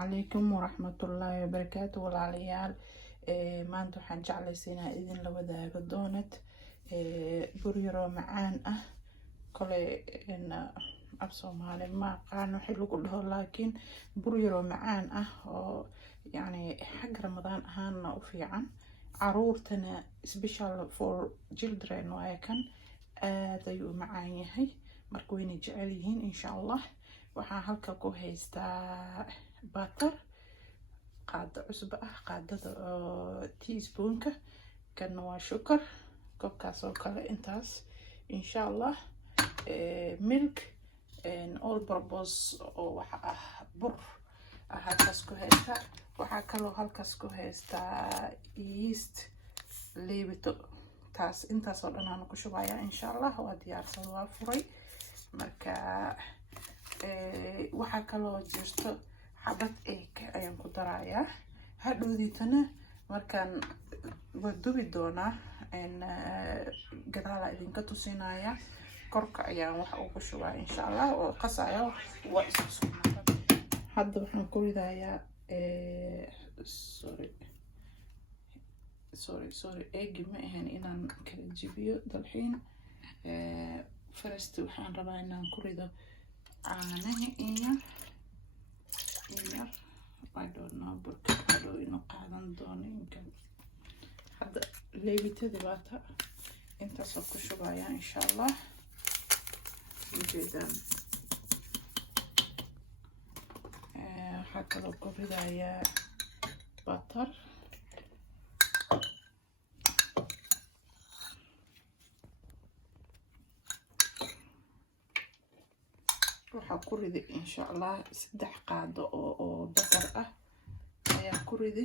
عليكم ورحمة الله وبركاته والعليال. maanta waxaan jeclaysiinaa idin la wadaago doonad buryaro macaan ah kole af Soomaali ma aqaan wixii lagu dhaho laakiin buryaro macaan ah oo yani xag Ramadaan ahaana u fiican caruurtana special for children waaye kan aad ayuu macaan yahay marka wayna jecel yihiin insha Allah. waxaan halka ku haystaa butter qaado cusub ah qaadada teaspoonka kana waa sugar koobkaas oo kale intaas insha Allah. milk and all purpose oo waxa ah bur halkaas ku haystaa. waxaa kaloo halkaas ku haystaa yeast leebito taas intaas oo dhan aan ku shubayaa insha Allah. waa diyaarsan waa furay marka waxaa kaloo jirto xabad egg ayaan ku darayaa hadhoodiitana markaan wadubi doonaa gadaala idinka tusinaya korka ayaan wax ugu shubaa insha Allah oo qasaya waa isku sugnaadan. hadda waxaan ku ridayaa sorry egg ma ahan inaan kala jibiyo dalxiin. first waxaan rabaa inaan ku rido caanaha iyo I don't know burka hadhow inuu qaadan doono inkan. hadda leebitadii baata intaasoo ku shubayaa insha Allah. ujeedaan waxaa kaloo ku ridayaa butter waxaa ku ridi insha Allah 3 qaado oo butter ah ayaa ku ridi.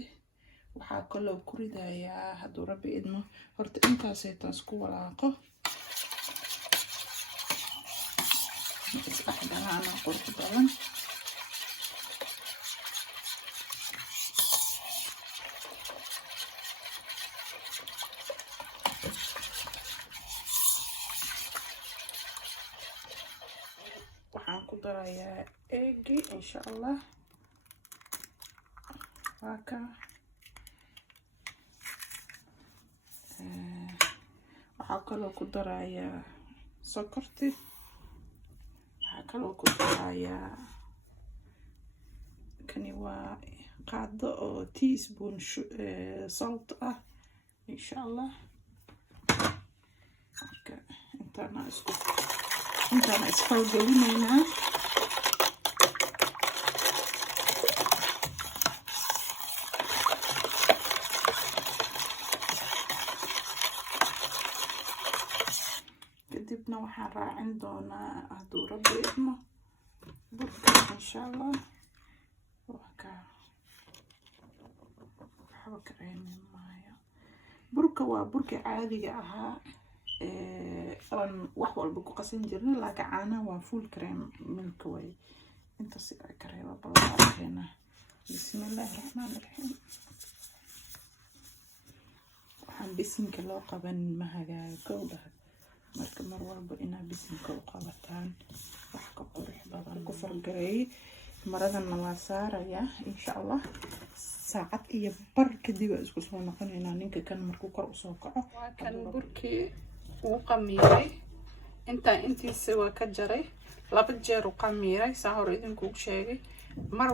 waxaa kaloo ku ridayaa hadduu rabbi idmo horta intaasay taas ku walaaqo isdhexgalaana qurux badan. waxaan ku darayaa eggi insha Allah. waaka waxaa kaloo ku darayaa sokorti. waxaa kaloo ku darayaa kani waa qaado oo teaspoon salt ah insha Allah. marka intaana isfalgelinaynaa. kadibna waxaan raacin doonaa hadduu rabbi idmo burka insha Allah. waxba kareemi maayo. burka waa burka caadiga ahaa aan wax walba ku qasan jirnay laakiin caanaha waa full cream milk way inta si ay kareeba balaakeena. bismillahir rahmanir rahim. waxaan bisinka loo qaban mahagaaga kowdhaha marka mar walba inaa bisinka u qabataan wax ka qurux badan. ku fargareey maradana waa saaraya insha Allah. saacad iyo bar kadib isku soo noqonaynaa ninka kan markuu kor u soo kaco. waa kan burkii uu qamiiray intiisa waa ka jaray 2 jeer u qamiiray saa hore idinku sheegay. mar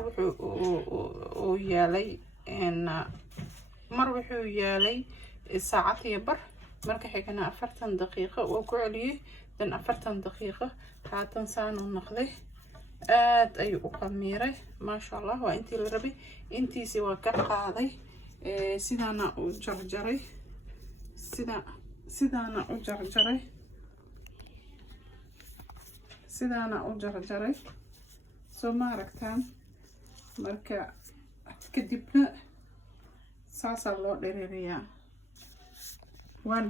wuxuu yaalay saacad iyo bar marka xigana 40 daqiiqo oo ku celiyay dan 40 daqiiqo haatan saan u noqday aad ayuu u qamiiray ma sha Allah. waa intii la rabay intiisi waa ka qaaday sidaana u jarjaray sidaana u jarjaray soo ma aragtaan. marka kadibna saasa loo dhereeriyaa. waan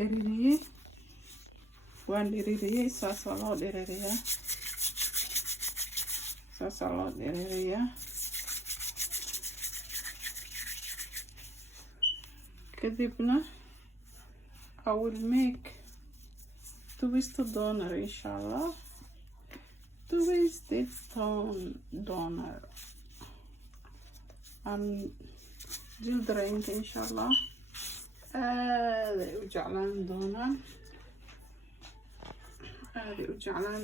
dhereeriyay saasa loo dhereeriyaa. kadibna I will make twist doner insha Allah. twisted stone donor. aan jildarayinka insha allah aaday u jeclaan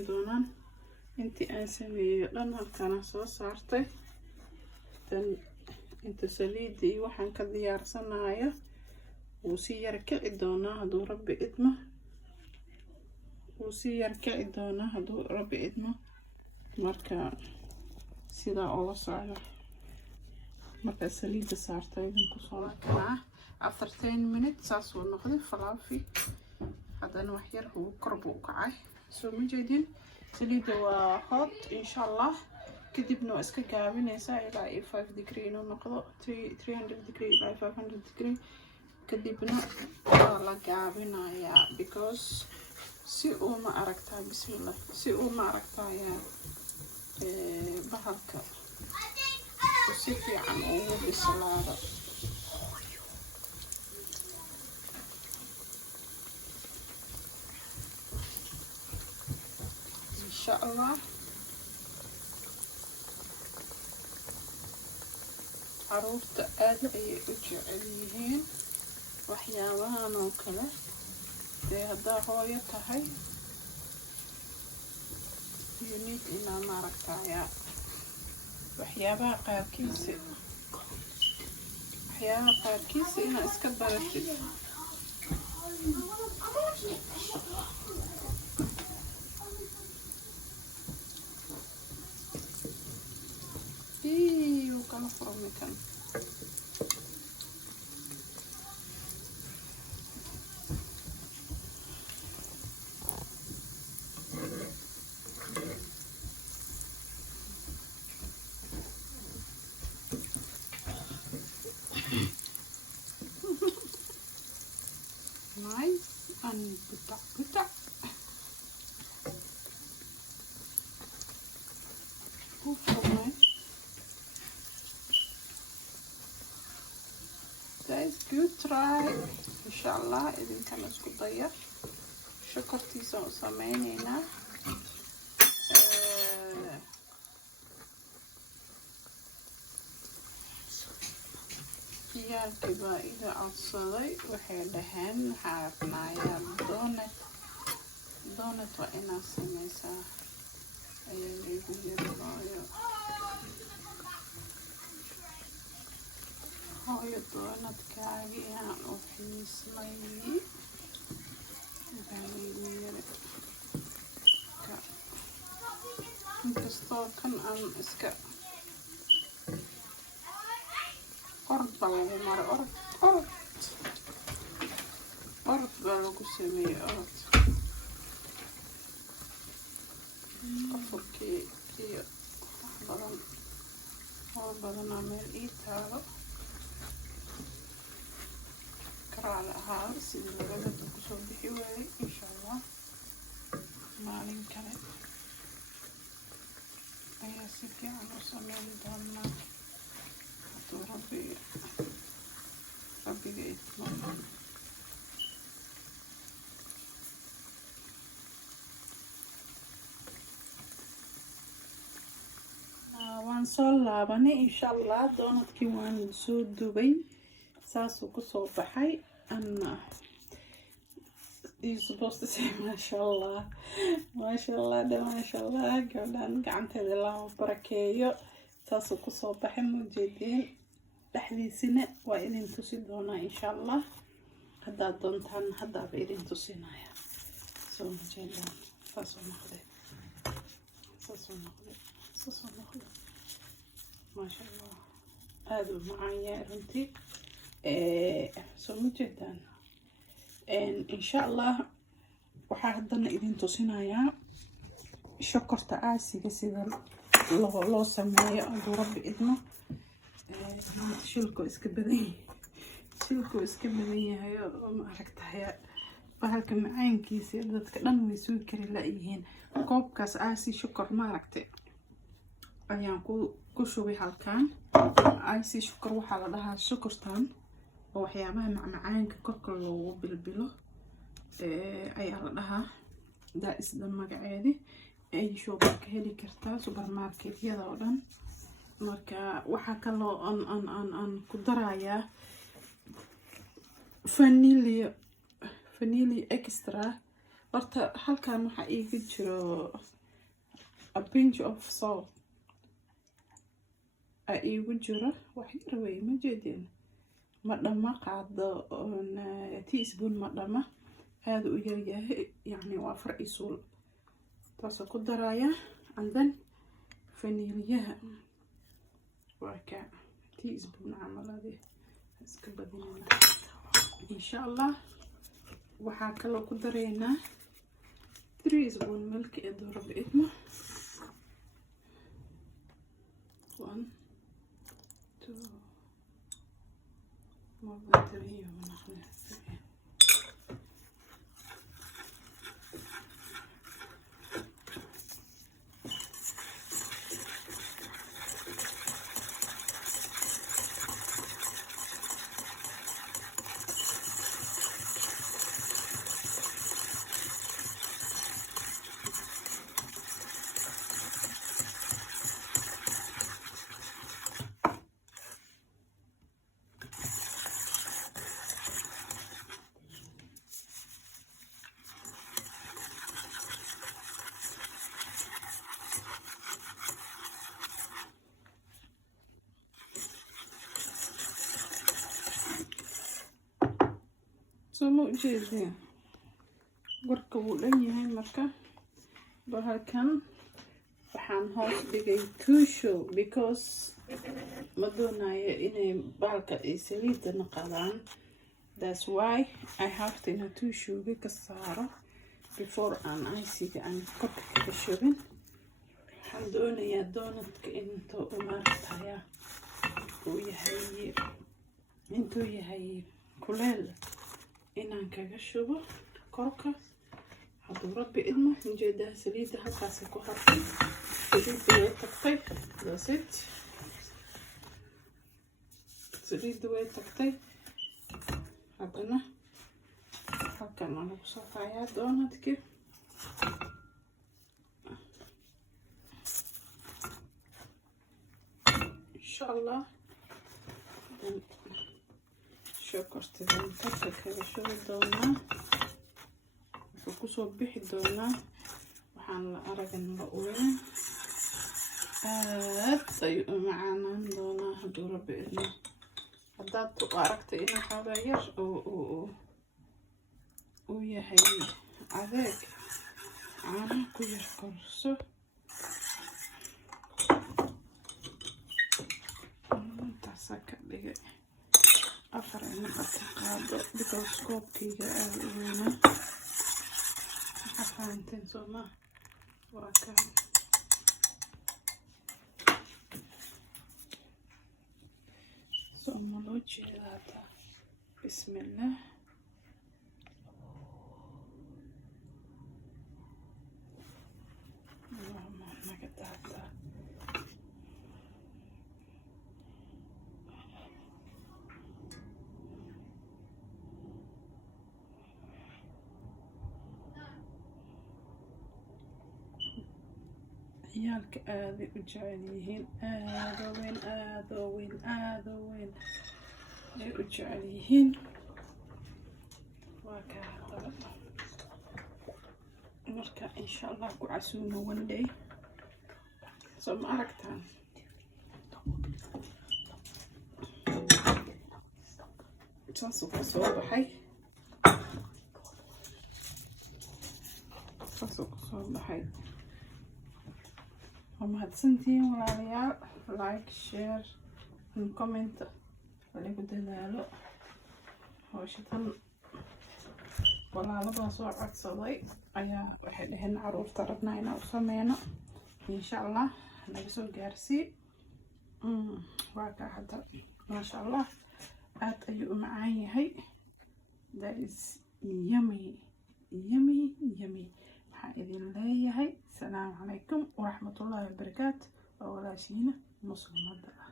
doonaan intii aan sameeyey dhan halkaana soo saartay. dan inta saliidda iyo waxaan ka diyaarsanayo wuu sii yar kici doonaa hadduu rabbi idmo marka sidaa oola socda. markaa saliidda saarta idinku soo lakanaa after 10 minutes saasuu noqday falaafi. haddana wax yar kor buu u kacay soo ma jeedin. saliidda waa hot insha allah. kadibna waa iska gaabinaysaa ilaa 5 degree inuu noqdo 300 degree ilaa 500 degree. kadibna waa la gaabinayaa because si uu ma aragtaa bismillah si uu ma aragtaa bahalka si fiican ugu bislaado. insha allah caruurta aad ayay u jecel yihiin waxyaabahan oo kale. dee haddaa hooyo tahay you need inaa maaragtaya waxyaabaha qaarkiisa inaa iska baratid. wuu kala furmi kan. nice and buta guys, good try insha allah. idinkana isku daya. shokortiisa u sameyneynaa. ciyaalkii baa iga codsaday waxay dhaheen waxaa rabnayaa donut waa inaad sameysaa ayaa laygu yiri hooyo doonadkaagii aan u xiisnay baa laygu yiri. inkastoo kan aan iska orod baa lagu maray orod baa lagu sameeyey orod. qofkii iyo wax badanaa meel ii taalo karaale ahaada sidii labadada kusoo bixi waayay. insha allah maalin kale ayaa si fiican u sameyn doonaa hadduu rabbiga idmo. waan soo laabanay insha allah. doonadkii waan soo dubay saasuu kusoo baxay. you're supposed to say mashallah gabdhan gacanteeda lama barakeeyo. saasuu kusoo baxay muujeediin. dhexdiisina waa idin tusi doonaa insha allah. haddaad doontaan haddaaba idin tusinaya. soo muujeedaan saasuu noqday maasha allah. aada u macaan yahay runtii. soo muujeedaan. insha allah waxaa haddana idin tusinayaa shokorta aasiga sida loo sameeyo hadduu rabbi idmo. shilkoo iska badan yahay oo ma aragtaya bahalka macaankiisa dadka dhan way sugi kari la-yihiin. koobkaas aasi shokor ma aragtay ayaan ku shubay halkaan. aasi shokor waxaa la dhahaa shokortan oo waxyaabaha macmacaanka korka loogu bilbilo ayaa la dhahaa. daa isda magaceedi ay shooba ka heli kartaa supermarketyada oo dhan. marka waxaa kaloo aan ku darayaa vanilla extra. horta halkan waxaa iiga jiro a pinch of salt iigu jiro wax yar wey ma jeedin ma dhama qaado teaspoon ma dhama aad u yar yahay yani waa far isuul taasoo ku daraya and then vanilyaha waa ka teaspoon camalade iska badinayna insha Allah. waxaa kaloo ku dareynaa 3 spoon milk ee dooraba idmo 1 2 more than 3 ma ujeedin warka wuu dhan yahay marka bahalkan waxaan hoos dhigay tusho because ma doonayo inay bahalka ay saliida naqadaan. that's why I have to ina tushoga ka saaro before aan iciga aan korka kaga shubin. waxaan doonayaa doonadka intuu umaartaya uu yahay intuu yahay kuleel inaan kaga shubo korka hadduu rabbi idmo. ujeedaa saliida halkaasi ku hartay saliida way tagtay that's it saliida way tagtay haddana halkan aan lagu soo faayaa doonadkii insha Allah. kortidaan korka kaga shubi doonaa wuxuu kusoo bixi doonaa waxaan la aragan la urin aad ayuu u macaanaan doonaa hadduu rabbi idmo. haddaad u aragta inuu xoogaa yar uu yahay adeeg caanaha ku yar korso intaasaa ka dhigay afar inaqata qaado because koobkayga aada u weynaa waxaa fahanteen soo maa waa ka soo ma loo jeedaa hadda bismillah allahuma naga daadaa ciyaalka aaday u jecel yihiin aada weyn ay u jecel yihiin waa ka hadaba marka insha Allah ku casuumo one day soo ma aragtaan saasuu ka soo baxay mahadsantihiin walaalayaal like share and comment waligu dadaalo hawshadan walaalada soo codsaday ayaa waxay dhaheen caruurta rabnaa inaan u sameyno insha Allah naga soo gaarsii waa ka hadda maasha Allah aad ayuu u macaan yahay that is yummy waxaan idin leeyahay السلام عليكم ورحمة الله وبركاته وولاشينا مسلمة.